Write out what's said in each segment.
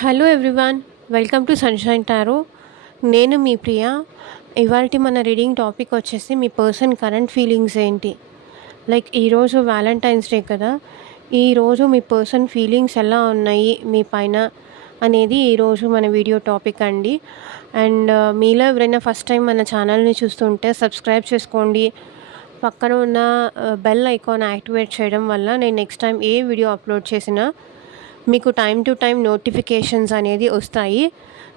Hello everyone, welcome to sunshine tarot. నేను మీ ప్రియ. ఇవాల్టి మన రీడింగ్ టాపిక్ వచ్చేసి మీ పర్సన్ కరెంట్ ఫీలింగ్స్ ఏంటి. లైక్ ఈరోజు వ్యాలంటైన్స్ డే కదా, ఈరోజు మీ పర్సన్ ఫీలింగ్స్ ఎలా ఉన్నాయి మీ పైన అనేది ఈరోజు మన వీడియో టాపిక్ అండి. అండ్ మీలో ఎవరైనా ఫస్ట్ టైం మన ఛానల్ని చూస్తుంటే సబ్స్క్రైబ్ చేసుకోండి. పక్కన ఉన్న బెల్ ఐకాన్ యాక్టివేట్ చేయడం వల్ల నేను నెక్స్ట్ టైం ఏ వీడియో అప్లోడ్ చేసినా మీకు టైం టు టైం నోటిఫికేషన్స్ అనేది వస్తాయి.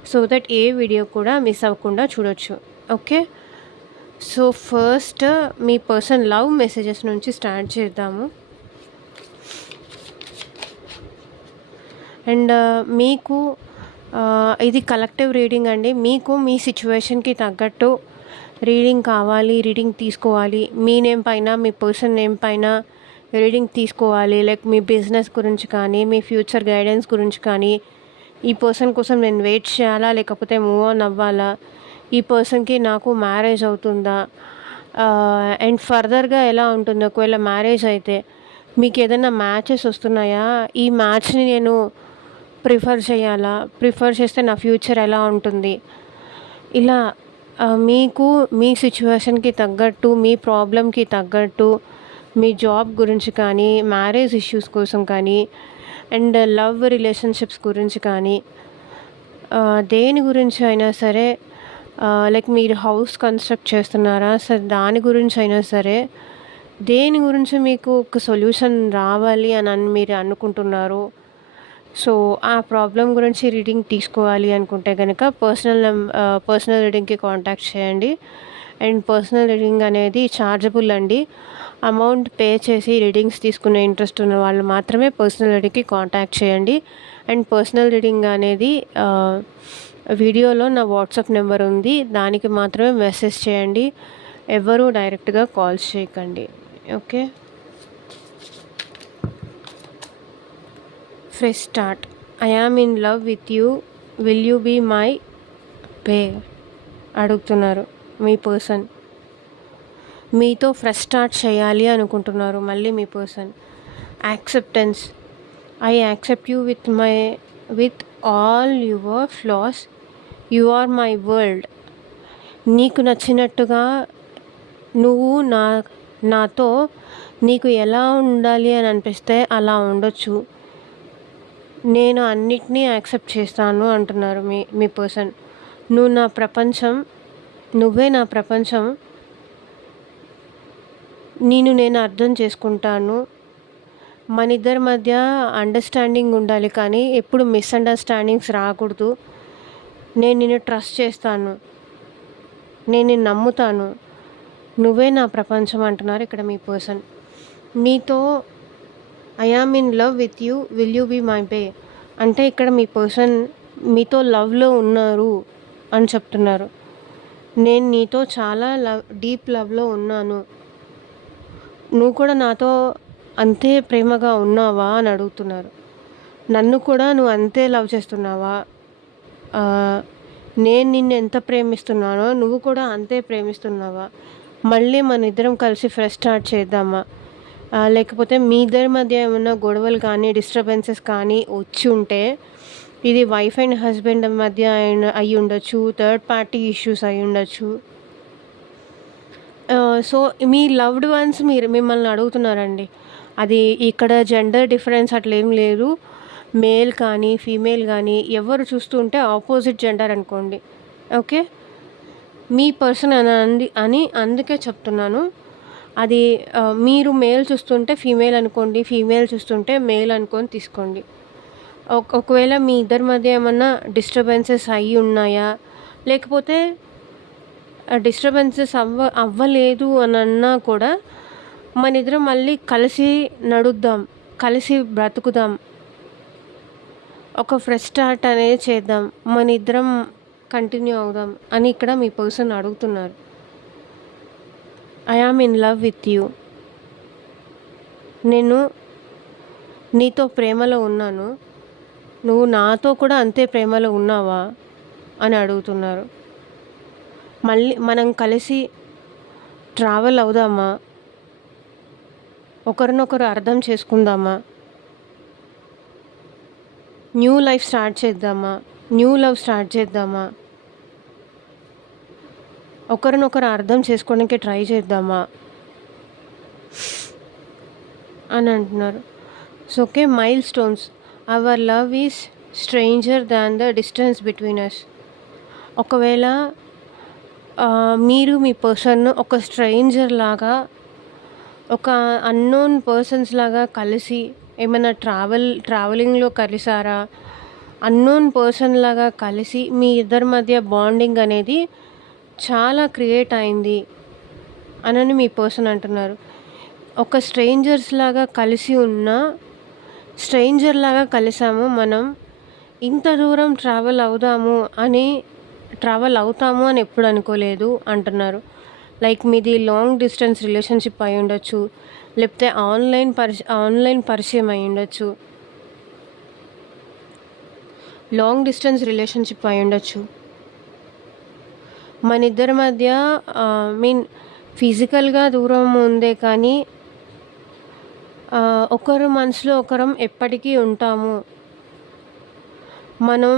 సో దట్ ఏ వీడియో కూడా మిస్ అవ్వకుండా చూడొచ్చు. ఓకే, సో ఫస్ట్ మీ పర్సన్ లవ్ మెసేజెస్ నుంచి స్టార్ట్ చేద్దాము. అండ్ మీకు ఇది కలెక్టివ్ రీడింగ్ అండి. మీకు మీ సిచ్యువేషన్కి తగ్గట్టు రీడింగ్ కావాలి, రీడింగ్ తీసుకోవాలి. మీ నేమ్ పైన, మీ పర్సన్ నేమ్ పైన రీడింగ్ తీసుకోవాలి. లైక్ మీ బిజినెస్ గురించి కానీ, మీ ఫ్యూచర్ గైడెన్స్ గురించి కానీ, ఈ పర్సన్ కోసం నేను వెయిట్ చేయాలా లేకపోతే మూవ్ ఆన్ అవ్వాలా, ఈ పర్సన్కి నాకు మ్యారేజ్ అవుతుందా, అండ్ ఫర్దర్గా ఎలా ఉంటుంది ఒకవేళ మ్యారేజ్ అయితే మీకు ఏదైనా మ్యాచెస్ వస్తున్నాయా, ఈ మ్యాచ్ని నేను ప్రిఫర్ చేయాలా, ప్రిఫర్ చేస్తే నా ఫ్యూచర్ ఎలా ఉంటుంది, ఇలా మీకు మీ సిచ్యువేషన్కి తగ్గట్టు, మీ ప్రాబ్లంకి తగ్గట్టు, మీ జాబ్ గురించి కానీ, మ్యారేజ్ ఇష్యూస్ కోసం కానీ, అండ్ లవ్ రిలేషన్షిప్స్ గురించి కానీ, దేని గురించి అయినా సరే, లైక్ మీరు హౌస్ కన్స్ట్రక్ట్ చేస్తున్నారా, సరే దాని గురించి అయినా సరే, దేని గురించి మీకు ఒక సొల్యూషన్ రావాలి అని మీరు అనుకుంటున్నారు. సో ఆ ప్రాబ్లం గురించి రీడింగ్ తీసుకోవాలి అనుకుంటే కనుక పర్సనల్ రీడింగ్కి కాంటాక్ట్ చేయండి. అండ్ పర్సనల్ రీడింగ్ అనేది ఛార్జబుల్ అండి. అమౌంట్ పే చేసి రీడింగ్స్ తీసుకునే ఇంట్రెస్ట్ ఉన్న వాళ్ళు మాత్రమే పర్సనల్ రీడింగ్కి కాంటాక్ట్ చేయండి. అండ్ పర్సనల్ రీడింగ్ అనేది వీడియోలో నా వాట్సాప్ నెంబర్ ఉంది, దానికి మాత్రమే మెసేజ్ చేయండి. ఎవరు డైరెక్ట్గా కాల్స్ చేయకండి. Okay, fresh start. I am in love with you, will you be my bae అడుగుతున్నారు మీ పర్సన్. మీతో ఫ్రెష్ స్టార్ట్ చేయాలి అనుకుంటున్నారు మళ్ళీ మీ person. Acceptance. I accept you with all your flaws, you are my world. నీకు నచ్చినట్టుగా నువ్వు నాతో నీకు ఎలా ఉండాలి అని అనిపిస్తే అలా ఉండొచ్చు. నేను అన్నిటినీ యాక్సెప్ట్ చేస్తాను అంటున్నారు మీ పర్సన్. నువ్వు నా ప్రపంచం, నువ్వే నా ప్రపంచం, నేను అర్థం చేసుకుంటాను. మన ఇద్దరి మధ్య అండర్స్టాండింగ్ ఉండాలి కానీ ఎప్పుడు మిస్అండర్స్టాండింగ్స్ రాకూడదు. నేను నిన్ను ట్రస్ట్ చేస్తాను, నేను నిన్ను నమ్ముతాను, నువ్వే నా ప్రపంచం అంటున్నారు ఇక్కడ మీ పర్సన్. మీతో I am in love with you, will you be my bae అంటే ఇక్కడ మీ పర్సన్ మీతో లవ్లో ఉన్నారు అని చెప్తున్నారు. నేను నీతో చాలా డీప్ లవ్లో ఉన్నాను, నువ్వు కూడా నాతో అంతే ప్రేమగా ఉన్నావా అని అడుగుతున్నారు. నన్ను కూడా నువ్వు అంతే లవ్ చేస్తున్నావా, నేను నిన్ను ఎంత ప్రేమిస్తున్నానో నువ్వు కూడా అంతే ప్రేమిస్తున్నావా, మళ్ళీ మన ఇద్దరం కలిసి ఫ్రెష్ స్టార్ట్ చేద్దామా, లేకపోతే మీ ఇద్దరి మధ్య ఏమైనా గొడవలు కానీ డిస్టర్బెన్సెస్ కానీ వచ్చి ఉంటే ఇది వైఫ్ అండ్ హస్బెండ్ మధ్య అయి ఉండొచ్చు, థర్డ్ పార్టీ ఇష్యూస్ అయి ఉండొచ్చు. సో మీ లవ్డ్ వన్స్ మిమ్మల్ని అడుగుతున్నారండి. అది ఇక్కడ జెండర్ డిఫరెన్స్ అట్లేం లేదు. మేల్ కానీ ఫీమేల్ కానీ ఎవరు చూస్తూ ఉంటే ఆపోజిట్ జెండర్ అనుకోండి. ఓకే, మీ పర్సన్ అని అందుకే చెప్తున్నాను. అది మీరు మేల్ చూస్తుంటే ఫీమేల్ అనుకోండి, ఫీమేల్ చూస్తుంటే మేల్ అనుకొని తీసుకోండి. ఒకవేళ మీ ఇద్దరి మధ్య ఏమన్నా డిస్టర్బెన్సెస్ అయ్యి ఉన్నాయా, లేకపోతే డిస్టర్బెన్సెస్ అవ్వలేదు అని అన్నా కూడా మన ఇద్దరం మళ్ళీ కలిసి నడుద్దాం, కలిసి బ్రతుకుదాం, ఒక ఫ్రెష్ స్టార్ట్ అనేది చేద్దాం, మన ఇద్దరం కంటిన్యూ అవుదాం అని ఇక్కడ మీ పర్సన్ అడుగుతున్నారు. I am in love with you, నేను నీతో ప్రేమలో ఉన్నాను, నువ్వు నాతో కూడా అంతే ప్రేమలో ఉన్నావా అని అడుగుతున్నారు. మళ్ళీ మనం కలిసి ట్రావెల్ అవుదామా, ఒకరినొకరు అర్థం చేసుకుందామా, న్యూ లైఫ్ స్టార్ట్ చేద్దామా, న్యూ లవ్ స్టార్ట్ చేద్దామా, ఒకరినొకరు అర్థం చేసుకోవడానికి ట్రై చేద్దామా అని అంటున్నారు. So okay, milestones. Our love is stranger than the distance between us. ఒకవేళ మీరు మీ పర్సన్ ఒక స్ట్రేంజర్ లాగా, ఒక అన్నోన్ పర్సన్స్ లాగా కలిసి ఏమైనా ట్రావెలింగ్లో కలిసారా, అన్నోన్ పర్సన్ లాగా కలిసి మీ ఇద్దరి మధ్య బాండింగ్ అనేది చాలా క్రియేట్ అయింది అనని మీ పర్సన్ అంటున్నారు. ఒక స్ట్రేంజర్స్ లాగా కలిసి ఉన్న స్ట్రేంజర్ లాగా కలిసాము మనం, ఇంత దూరం ట్రావెల్ అవుతాము అని ఎప్పుడు అనుకోలేదు అంటున్నారు. లైక్ మీది లాంగ్ డిస్టెన్స్ రిలేషన్షిప్ అయి ఉండొచ్చు, లేకపోతే ఆన్లైన్ పరిచయం అయి ఉండొచ్చు, లాంగ్ డిస్టెన్స్ రిలేషన్షిప్ అయి ఉండొచ్చు. మన ఇద్దరి మధ్య మీన్ ఫిజికల్గా దూరం ఉందే కానీ ఒకరు మనసులో ఒకరం ఎప్పటికీ ఉంటాము. మనం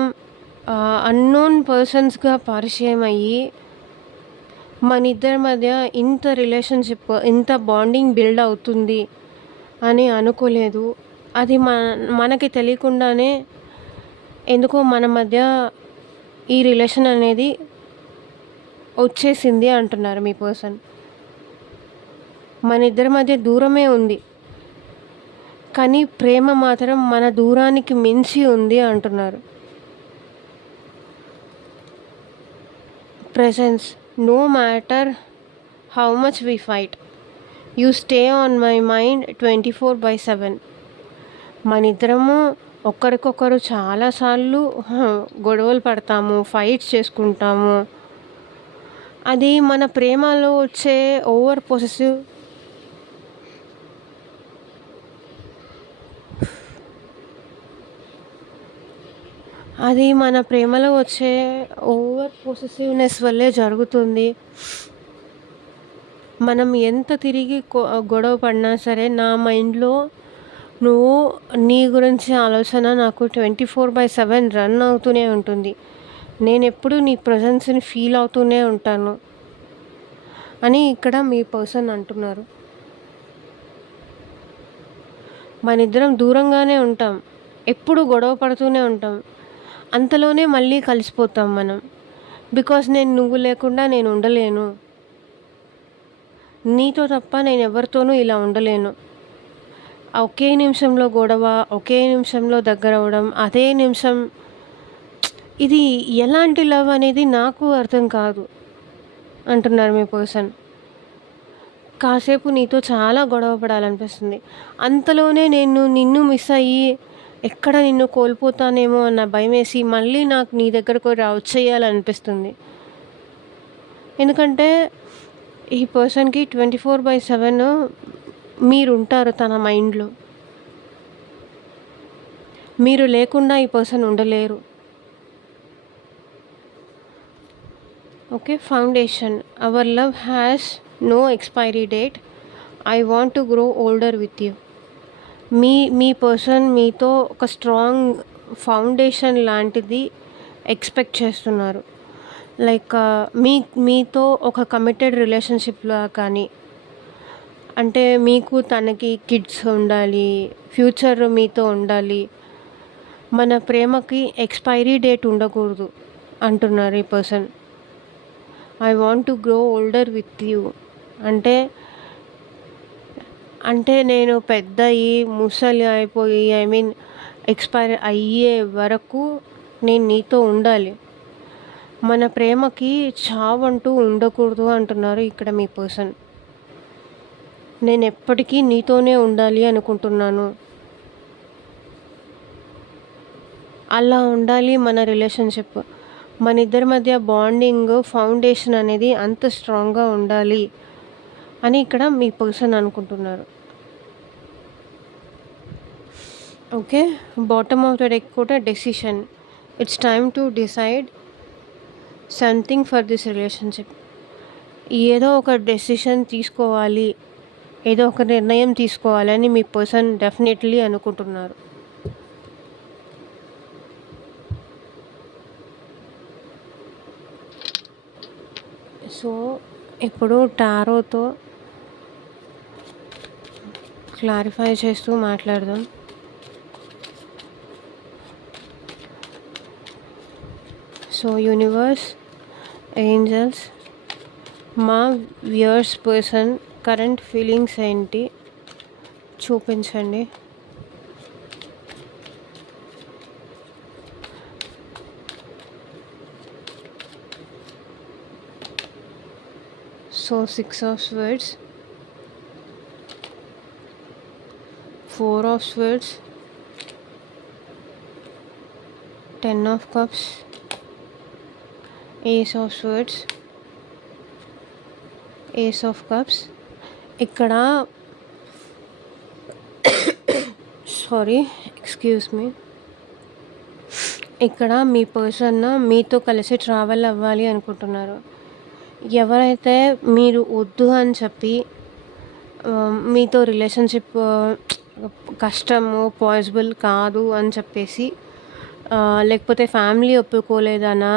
అన్నోన్ పర్సన్స్గా పరిచయం అయ్యి మన ఇద్దరి మధ్య ఇంత రిలేషన్షిప్, ఇంత బాండింగ్ బిల్డ్ అవుతుంది అని అనుకోలేదు. అది మనకి తెలియకుండానే ఎందుకో మన మధ్య ఈ రిలేషన్ అనేది వచ్చేసింది అంటున్నారు మీ పర్సన్. మన ఇద్దరి మధ్య దూరమే ఉంది కానీ ప్రేమ మాత్రం మన దూరానికి మించి ఉంది అంటున్నారు. Presence. No matter how much we fight, you stay on my mind 24/7. మన ఇద్దరము ఒకరికొకరు చాలాసార్లు గొడవలు పడతాము, ఫైట్స్ చేసుకుంటాము. అది మన ప్రేమలో వచ్చే ఓవర్ పొసెసివ్ అది మన ప్రేమలో వచ్చే ఓవర్ పొసెసివ్నెస్ వల్లే జరుగుతుంది. మనం ఎంత తిరిగి గొడవ పడినా సరే నా మైండ్లో నీ గురించి ఆలోచన నాకు 24/7 రన్ అవుతూనే ఉంటుంది. నేను ఎప్పుడు నీ ప్రజెన్స్ని ఫీల్ అవుతూనే ఉంటాను అని ఇక్కడ మీ పర్సన్ అంటున్నారు. మన ఇద్దరం దూరంగానే ఉంటాం, ఎప్పుడు గొడవ పడుతూనే ఉంటాం, అంతలోనే మళ్ళీ కలిసిపోతాం మనం. బికాస్ నువ్వు లేకుండా నేను ఉండలేను, నీతో తప్ప నేను ఎవరితోనూ ఇలా ఉండలేను. ఒకే నిమిషంలో గొడవ, ఒకే నిమిషంలో దగ్గర అవ్వడం, అదే నిమిషం. ఇది ఎలాంటి లవ్ అనేది నాకు అర్థం కాదు అంటున్నారు మీ పర్సన్. కాసేపు నీతో చాలా గొడవ పడాలనిపిస్తుంది, అంతలోనే నిన్ను మిస్ అయ్యి ఎక్కడ నిన్ను కోల్పోతానేమో అన్న భయం వేసి మళ్ళీ నాకు నీ దగ్గరకు వచ్చేయాలనిపిస్తుంది. ఎందుకంటే ఈ పర్సన్కి 24/7 మీరుంటారు తన మైండ్లో. మీరు లేకుండా ఈ పర్సన్ ఉండలేరు. Okay, foundation. Our love has no expiry date, I want to grow older with you. మీ పర్సన్ మీతో ఒక స్ట్రాంగ్ ఫౌండేషన్ లాంటిది ఎక్స్పెక్ట్ చేస్తున్నారు. లైక్ మీతో ఒక కమిటెడ్ రిలేషన్షిప్లో కానీ, అంటే మీకు తనకి కిడ్స్ ఉండాలి, ఫ్యూచర్ మీతో ఉండాలి, మన ప్రేమకి ఎక్స్పైరీ డేట్ ఉండకూడదు అంటున్నారు ఈ person. I want to grow older with you అంటే నేను పెద్ద ముసలి అయిపోయి ఎక్స్పైర్ అయ్యే వరకు నేను నీతో ఉండాలి, మన ప్రేమకి చావంటూ ఉండకూడదు అంటున్నారు ఇక్కడ మీ పర్సన్. నేను ఎప్పటికీ నీతోనే ఉండాలి అనుకుంటున్నాను, అలా ఉండాలి మన రిలేషన్షిప్. మన ఇద్దరి మధ్య బాండింగ్ ఫౌండేషన్ అనేది అంత స్ట్రాంగ్గా ఉండాలి అని ఇక్కడ మీ పర్సన్ అనుకుంటున్నారు. Okay, bottom of the deck కూడా decision. It's time to decide something for this relationship. ఏదో ఒక డెసిషన్ తీసుకోవాలి, ఏదో ఒక నిర్ణయం తీసుకోవాలని మీ పర్సన్ డెఫినెట్లీ అనుకుంటున్నారు. సో ఇప్పుడు టారోతో క్లారిఫై చేస్తూ మాట్లాడదాం. సో యూనివర్స్, ఏంజల్స్, మా వ్యూయర్స్ పర్సన్ కరెంట్ ఫీలింగ్స్ ఏంటి చూపించండి. So 6 of Swords, 4 of Swords, 10 of Cups, Ace of Swords, Ace of Cups. ఇక్కడ సారీ, ఎక్స్క్యూజ్ మీ. ఇక్కడ మీ పర్సన్ మీతో కలిసి ట్రావెల్ అవ్వాలి అనుకుంటున్నారు. ఎవరైతే మీరు వద్దు అని చెప్పి మీతో రిలేషన్షిప్ కష్టము, పాసిబుల్ కాదు అని చెప్పేసి, లేకపోతే ఫ్యామిలీ ఒప్పుకోలేదనా,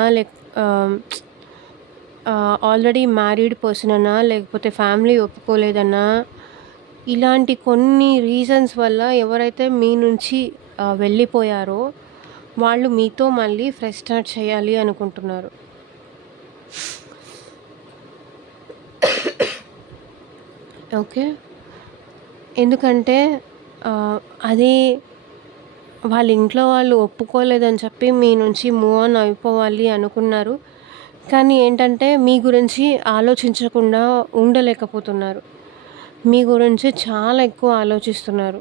ఆల్రెడీ మ్యారీడ్ పర్సన్ అనా, లేకపోతే ఫ్యామిలీ ఒప్పుకోలేదన్నా, ఇలాంటి కొన్ని రీజన్స్ వల్ల ఎవరైతే మీ నుంచి వెళ్ళిపోయారో వాళ్ళు మీతో మళ్ళీ ఫ్రెష్ స్టార్ట్ చేయాలి అనుకుంటున్నారు. ఓకే. ఎందుకంటే అది వాళ్ళ ఇంట్లో వాళ్ళు ఒప్పుకోలేదని చెప్పి మీ నుంచి మూవ్ ఆన్ అయిపోవాలి అనుకున్నారు. కానీ ఏంటంటే మీ గురించి ఆలోచించకుండా ఉండలేకపోతున్నారు. మీ గురించి చాలా ఎక్కువ ఆలోచిస్తున్నారు.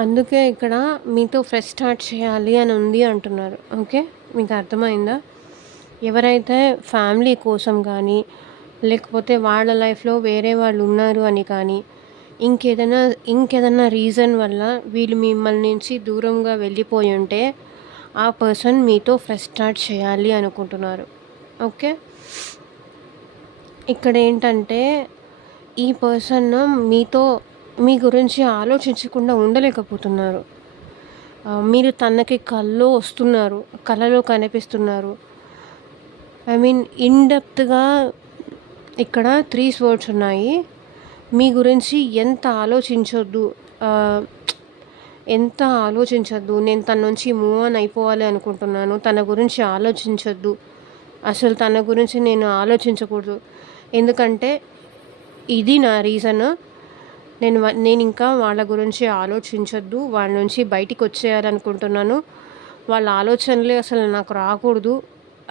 అందుకే ఇక్కడ మీతో ఫ్రెష్ స్టార్ట్ చేయాలి అని ఉంది అంటున్నారు. ఓకే, మీకు అర్థమైందా? ఎవరైతే ఫ్యామిలీ కోసం కానీ, లేకపోతే వాళ్ళ లైఫ్లో వేరే వాళ్ళు ఉన్నారు అని కానీ, ఇంకేదైనా రీజన్ వల్ల వీళ్ళు మిమ్మల్ని నుంచి దూరంగా వెళ్ళిపోయి ఉంటే ఆ పర్సన్ మీతో ఫ్రెష్ స్టార్ట్ చేయాలి అనుకుంటున్నారు. ఓకే, ఇక్కడ ఏంటంటే ఈ పర్సన్ మీ గురించి ఆలోచించకుండా ఉండలేకపోతున్నారు. మీరు తనకి కలలో కనిపిస్తున్నారు. ఐ మీన్ ఇన్‌డెప్త్‌గా ఇక్కడ 3 స్వర్డ్స్ ఉన్నాయి. మీ గురించి ఎంత ఆలోచించొద్దు, నేను తన నుంచి మూవ్ ఆన్ అయిపోవాలి అనుకుంటున్నాను, తన గురించి ఆలోచించొద్దు, అసలు తన గురించి నేను ఆలోచించకూడదు, ఎందుకంటే ఇది నా రీజన్, నేను ఇంకా వాళ్ళ గురించి ఆలోచించొద్దు, వాళ్ళ నుంచి బయటికి వచ్చేయాలనుకుంటున్నాను, వాళ్ళ ఆలోచనలే అసలు నాకు రాకూడదు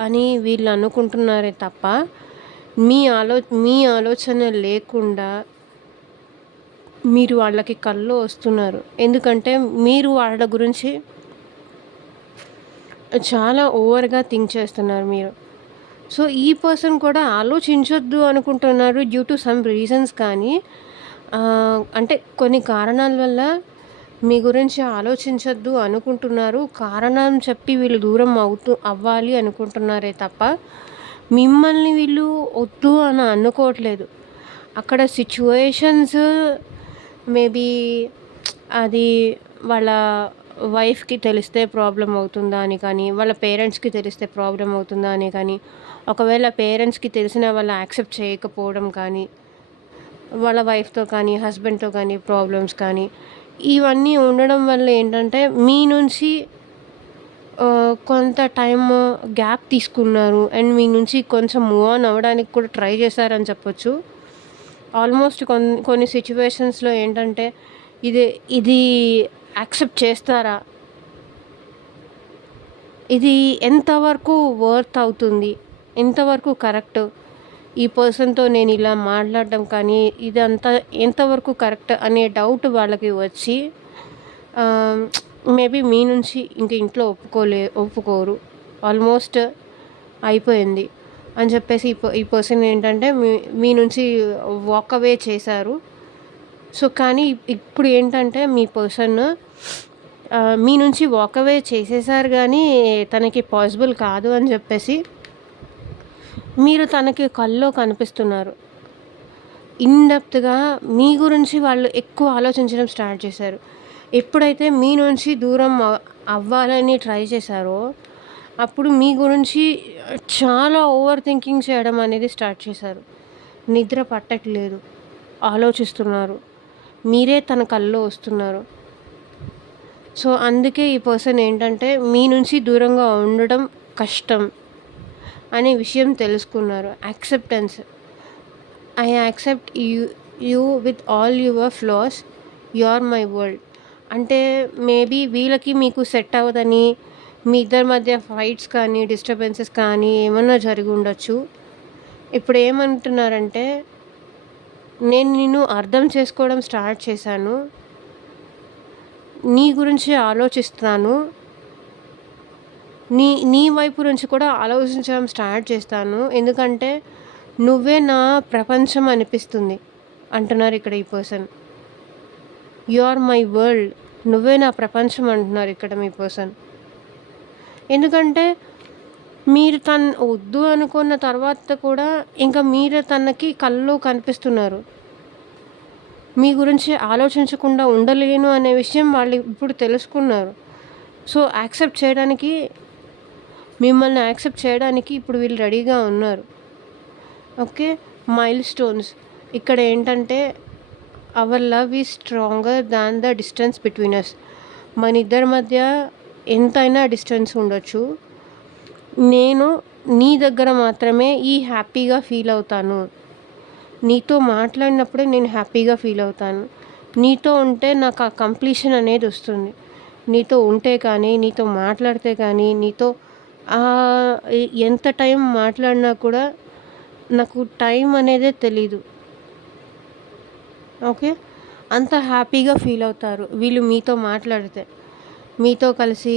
అని వీళ్ళు అనుకుంటున్నారే తప్ప మీ ఆలోచన లేకుండా మీరు వాళ్ళకి కల్లో వస్తున్నారు. ఎందుకంటే మీరు వాళ్ళ గురించి చాలా ఓవర్గా థింక్ చేస్తున్నారు మీరు. సో ఈ పర్సన్ కూడా ఆలోచించొద్దు అనుకుంటున్నారు డ్యూ టు సమ్ రీజన్స్. కానీ అంటే కొన్ని కారణాల వల్ల మీ గురించి ఆలోచించొద్దు అనుకుంటున్నారు. కారణం చెప్పి వీళ్ళు దూరం అవ్వాలి అనుకుంటున్నారే తప్ప మిమ్మల్ని వీళ్ళు వద్దు అని అనుకోవట్లేదు. అక్కడ సిచ్యువేషన్స్ మేబీ అది వాళ్ళ వైఫ్కి తెలిస్తే ప్రాబ్లం అవుతుందా అని కానీ, వాళ్ళ పేరెంట్స్కి తెలిస్తే ప్రాబ్లం అవుతుందా అని కానీ, ఒకవేళ పేరెంట్స్కి తెలిసిన వాళ్ళు యాక్సెప్ట్ చేయకపోవడం కానీ, వాళ్ళ వైఫ్తో కానీ హస్బెండ్తో కానీ ప్రాబ్లమ్స్ కానీ, ఇవన్నీ ఉండడం వల్ల ఏంటంటే మీ నుంచి కొంత టైమ్ గ్యాప్ తీసుకున్నారు. అండ్ మీ నుంచి కొంచెం మూవ్ ఆన్ అవ్వడానికి కూడా ట్రై చేశారని చెప్పొచ్చు. ఆల్మోస్ట్ కొన్ని సిచ్యువేషన్స్లో ఏంటంటే ఇది యాక్సెప్ట్ చేస్తారా, ఇది ఎంతవరకు వర్త్ అవుతుంది, ఎంతవరకు కరెక్ట్, ఈ పర్సన్తో నేను ఇలా మాట్లాడడం కానీ ఇదంతా ఎంతవరకు కరెక్ట్ అనే డౌట్ వాళ్ళకి వచ్చి మేబీ మీ నుంచి ఇంట్లో ఒప్పుకోరు, ఆల్మోస్ట్ అయిపోయింది అని చెప్పేసి ఈ పర్సన్ ఏంటంటే మీ నుంచి వాక్ అవే చేశారు. సో కానీ ఇప్పుడు ఏంటంటే మీ పర్సన్ మీ నుంచి వాక్ అవే చేసేసారు, కానీ తనకి పాసిబుల్ కాదు అని చెప్పేసి మీరు తనకి కల్లో కనిపిస్తున్నారు. ఇన్‌డెప్త్‌గా మీ గురించి వాళ్ళు ఎక్కువ ఆలోచించడం స్టార్ట్ చేశారు. ఎప్పుడైతే మీ నుంచి దూరం అవ్వాలని ట్రై చేశారో, అప్పుడు మీ గురించి చాలా ఓవర్ థింకింగ్ చేయడం అనేది స్టార్ట్ చేశారు. నిద్ర పట్టట్లేదు, ఆలోచిస్తున్నారు. మీరే తన కల్లో వస్తున్నారు. సో, అందుకే ఈ పర్సన్ ఏంటంటే మీ నుంచి దూరంగా ఉండడం కష్టం అనే విషయం తెలుసుకున్నారు. Acceptance. I accept you with all your flaws. You are my world. అంటే మేబీ వీళ్ళకి మీకు సెట్ అవ్వదని, మీ ఇద్దరి మధ్య ఫైట్స్ కానీ, డిస్టర్బెన్సెస్ కానీ ఏమన్నా జరిగి ఉండొచ్చు. ఇప్పుడు ఏమంటున్నారంటే, నేను నిన్ను అర్థం చేసుకోవడం స్టార్ట్ చేశాను. నీ గురించి ఆలోచిస్తాను. నీ వైపు నుంచి కూడా ఆలోచించడం స్టార్ట్ చేస్తాను. ఎందుకంటే నువ్వే నా ప్రపంచం అనిపిస్తుంది అంటున్నారు ఇక్కడ ఈ person. You are my world. నువ్వే నా ప్రపంచం అంటున్నారు ఇక్కడ మీ పర్సన్. ఎందుకంటే మీరు వద్దు అనుకున్న తర్వాత కూడా ఇంకా మీరే తనకి కల్లో కనిపిస్తున్నారు. మీ గురించి ఆలోచించకుండా ఉండలేను అనే విషయం వాళ్ళు ఇప్పుడు తెలుసుకున్నారు. సో, మిమ్మల్ని యాక్సెప్ట్ చేయడానికి ఇప్పుడు వీళ్ళు రెడీగా ఉన్నారు. ఓకే. Milestones. ఇక్కడ ఏంటంటే, our love is stronger than the distance between us. మన ఇద్దరి మధ్య ఎంతైనా డిస్టెన్స్ ఉండొచ్చు. నేను నీ దగ్గర మాత్రమే హ్యాపీగా ఫీల్ అవుతాను. నీతో మాట్లాడినప్పుడే నేను హ్యాపీగా ఫీల్ అవుతాను. నీతో ఉంటే నాకు ఆ కంప్లీషన్ అనేది వస్తుంది. నీతో ఉంటే కానీ, నీతో మాట్లాడితే కానీ, నీతో ఎంత టైం మాట్లాడినా కూడా నాకు టైం అనేదే తెలీదు. ఓకే. అంత హ్యాపీగా ఫీల్ అవుతారు వీళ్ళు మీతో మాట్లాడితే. మీతో కలిసి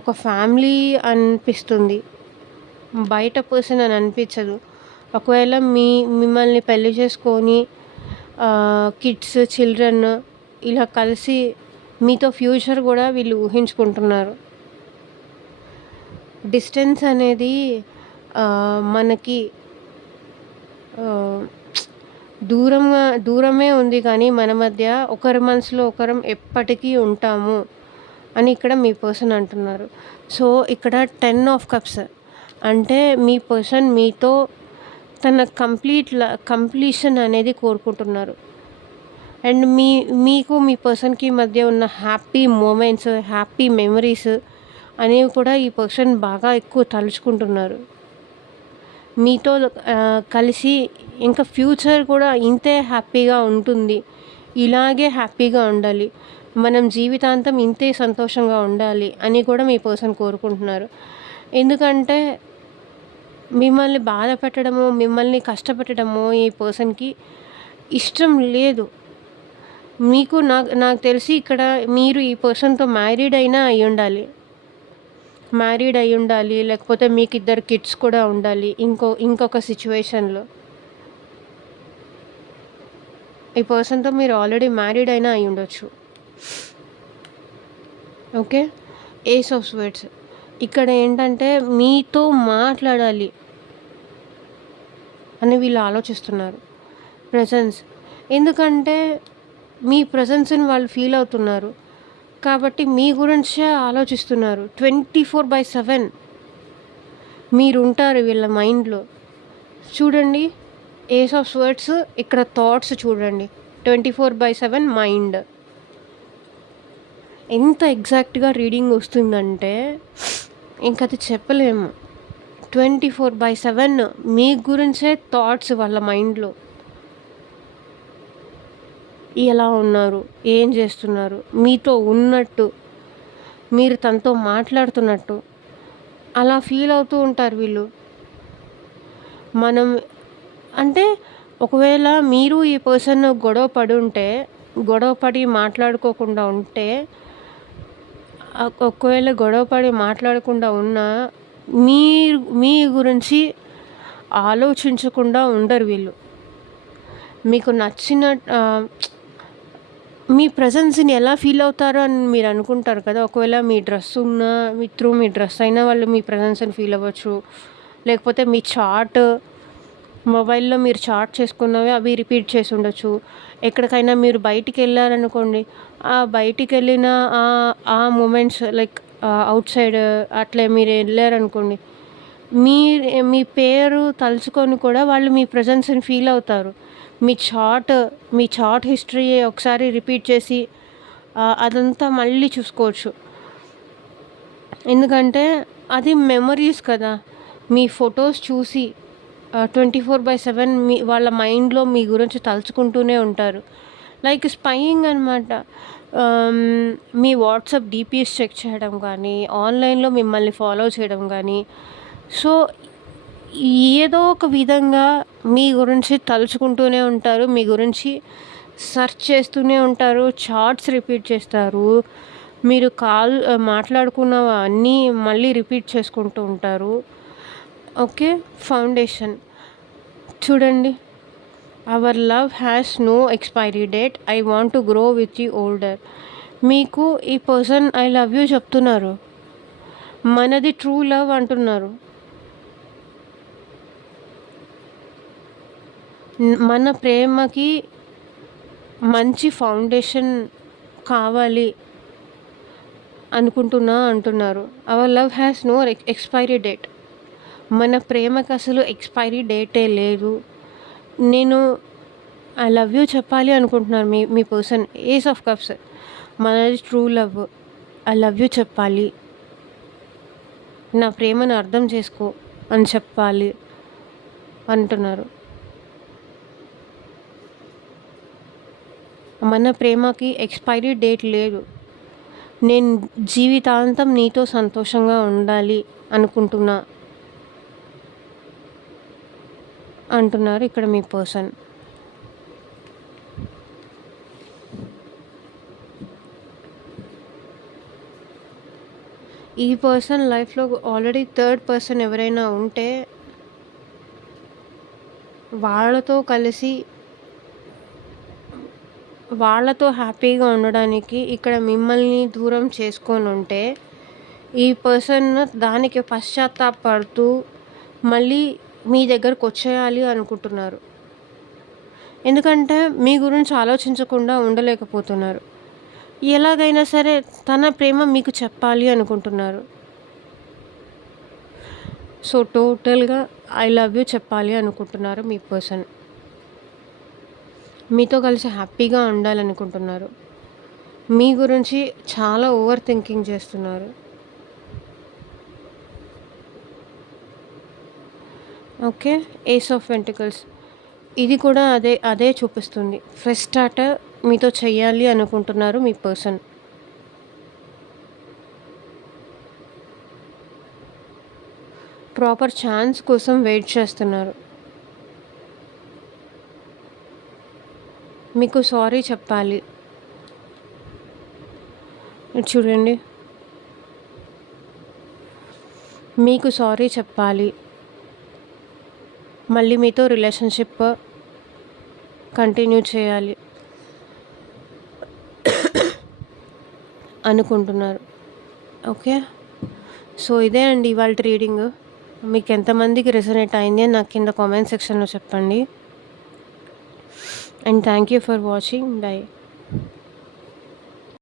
ఒక ఫ్యామిలీ అనిపిస్తుంది. బయట పర్సన్ అని అనిపించదు. ఒకవేళ మిమ్మల్ని పెళ్లి చేసుకొని కిడ్స్, చిల్డ్రన్ ఇలా కలిసి మీతో ఫ్యూచర్ కూడా వీళ్ళు ఊహించుకుంటున్నారు. డిస్టెన్స్ అనేది మనకి దూరమే ఉంది కానీ మన మధ్య ఒకరి మనసులో ఒకరం ఎప్పటికీ ఉంటాము అని ఇక్కడ మీ పర్సన్ అంటున్నారు. సో, ఇక్కడ 10 ఆఫ్ కప్స్ అంటే మీ పర్సన్ మీతో తన కంప్లీషన్ అనేది కోరుకుంటున్నారు. అండ్ మీకు మీ పర్సన్కి మధ్య ఉన్న హ్యాపీ మూమెంట్స్, హ్యాపీ మెమరీస్ అనేవి కూడా ఈ పర్సన్ బాగా ఎక్కువ తలుచుకుంటున్నారు. మీతో కలిసి ఇంకా ఫ్యూచర్ కూడా ఇంతే హ్యాపీగా ఉంటుంది. ఇలాగే హ్యాపీగా ఉండాలి. మనం జీవితాంతం ఇంతే సంతోషంగా ఉండాలి అని కూడా మీ పర్సన్ కోరుకుంటున్నారు. ఎందుకంటే మిమ్మల్ని బాధ పెట్టడమో, మిమ్మల్ని కష్టపెట్టడమో ఈ పర్సన్కి ఇష్టం లేదు. నాకు తెలిసి ఇక్కడ మీరు ఈ పర్సన్తో మ్యారీడ్ అయినా అయి ఉండాలి. లేకపోతే మీకు 2 కిడ్స్ కూడా ఉండాలి ఇంకొక సిచ్యువేషన్లో. ఈ పర్సన్తో మీరు ఆల్రెడీ మ్యారీడ్ అయినా అయి ఉండొచ్చు. ఓకే. Ace of swords. ఇక్కడ ఏంటంటే మీతో మాట్లాడాలి అని వీళ్ళు ఆలోచిస్తున్నారు. ప్రెజెన్స్. ఎందుకంటే మీ ప్రెజెన్స్ని వాళ్ళు ఫీల్ అవుతున్నారు. కాబట్టి మీ గురించే ఆలోచిస్తున్నారు. 24/7 మీరుంటారు వీళ్ళ మైండ్లో. చూడండి, ఏస్ ఆఫ్ స్వర్డ్స్, ఇక్కడ థాట్స్ చూడండి. 24/7 మైండ్. ఎంత ఎగ్జాక్ట్గా రీడింగ్ వస్తుందంటే ఇంకది చెప్పలేము. 24/7 మీ గురించే థాట్స్ వాళ్ళ మైండ్లో. ఎలా ఉన్నారు, ఏం చేస్తున్నారు, మీతో ఉన్నట్టు, మీరు తనతో మాట్లాడుతున్నట్టు అలా ఫీల్ అవుతూ ఉంటారు వీళ్ళు. అంటే ఒకవేళ మీరు ఈ పర్సన్ గొడవపడి మాట్లాడుకోకుండా ఉంటే, ఒకవేళ గొడవపడి మాట్లాడకుండా ఉన్నా మీ గురించి ఆలోచించకుండా ఉండరు వీళ్ళు. మీకు నచ్చిన మీ ప్రెజెన్స్ని ఎలా ఫీల్ అవుతారో అని మీరు అనుకుంటారు కదా. ఒకవేళ మీ డ్రెస్ అయినా వాళ్ళు మీ ప్రెజెన్స్ని ఫీల్ అవ్వచ్చు. లేకపోతే మీ చార్ట్, మొబైల్‌లో మీరు చాట్ చేసుకున్నవి అవి రిపీట్ చేసి ఉండొచ్చు. ఎక్కడికైనా మీరు బయటికెళ్లారనుకోండి, ఆ బయటికెళ్ళిన ఆ మొమెంట్స్ లైక్ ఔట్ సైడ్ అట్లా మీరెళ్లారనుకోండి, మీ పేరు తలుచుకొని కూడా వాళ్ళు మీ ప్రెజెన్స్‌ని ఫీల్ అవుతారు. మీ చాట్ మీ చాట్ హిస్టరీ ఒకసారి రిపీట్ చేసి అదంతా మళ్ళీ చూసుకోవచ్చు. ఎందుకంటే అది మెమరీస్ కదా! మీ ఫోటోస్ చూసి 24/7 వాళ్ళ మైండ్‌లో మీ గురించి తలుచుకుంటూనే ఉంటారు. లైక్ స్పైయింగ్ అనమాట. ఆహ్, మీ వాట్సాప్ డీపీస్ చెక్ చేయడం గానీ, ఆన్‌లైన్‌లో మిమ్మల్ని ఫాలో చేయడం గానీ, సో, ఏదో ఒక విధంగా మీ గురించి తలుచుకుంటూనే ఉంటారు. మీ గురించి సెర్చ్ చేస్తూనే ఉంటారు. చాట్స్ రిపీట్ చేస్తారు. మీరు మాట్లాడుకున్నవన్నీ మళ్ళీ రిపీట్ చేసుకుంటూ ఉంటారు. ఓకే. ఫౌండేషన్ చూడండి. Our love has no expiry date. I want to grow with you older. మీకు ఈ పర్సన్ ఐ లవ్ యూ చెప్తున్నారు. మనది ట్రూ లవ్ అంటున్నారు. మన ప్రేమకి మంచి ఫౌండేషన్ కావాలి అనుకుంటున్నా అంటున్నారు. Our love has no expiry date. మన ప్రేమకి అసలు ఎక్స్‌పైరీ డేటే లేదు. నేను ఐ లవ్ యూ చెప్పాలి అనుకుంటున్నారు మీ మీ పర్సన్. Ace of cups. మనది true love. I love you చెప్పాలి. నా ప్రేమను అర్థం చేసుకో అని చెప్పాలి అంటున్నారు. మన ప్రేమకి ఎక్స్‌పైరీ డేట్ లేదు. నేను జీవితాంతం నీతో సంతోషంగా ఉండాలి అనుకుంటున్నా అంటున్నారు ఇక్కడ మీ పర్సన్. ఈ పర్సన్ లైఫ్‌లో ఆల్రెడీ థర్డ్ పర్సన్ ఎవరైనా ఉంటే వాళ్ళతో కలిసి వాళ్ళతో హ్యాపీగా ఉండడానికి ఇక్కడ మిమ్మల్ని దూరం చేసుకొనుంటే, ఈ పర్సన్ దానికి పశ్చాత్తాపపడుతూ మళ్ళీ మీ దగ్గరకొచ్చేయాలి అనుకుంటున్నారు. ఎందుకంటే మీ గురించి ఆలోచించకుండా ఉండలేకపోతున్నారు. ఎలాగైనా సరే తన ప్రేమ మీకు చెప్పాలి అనుకుంటున్నారు. సో, టోటల్‌గా ఐ లవ్ యూ చెప్పాలి అనుకుంటున్నారు మీ పర్సన్. మీతో కలిసి హ్యాపీగా ఉండాలనుకుంటున్నారు. మీ గురించి చాలా ఓవర్ థింకింగ్ చేస్తున్నారు. ఓకే. Ace of pentacles. ఇది కూడా అదే చూపిస్తుంది. ఫ్రెష్ స్టార్ట్ మీతో చెయ్యాలి అనుకుంటున్నారు మీ పర్సన్. ప్రాపర్ ఛాన్స్ కోసం వెయిట్ చేస్తున్నారు. మీకు సారీ చెప్పాలి. ఇటు చూడండి. మీకు సారీ చెప్పాలి. మళ్ళీ మీతో రిలేషన్‌షిప్ కంటిన్యూ చేయాలి అనుకుంటున్నారు. ఓకే. సో, ఇదే అండి ఇవాల్టి రీడింగ్. మీకు ఎంతమందికి రెసొనేట్ అయింది అని నాకు కింద కామెంట్ సెక్షన్‌లో చెప్పండి. And thank you for watching. By.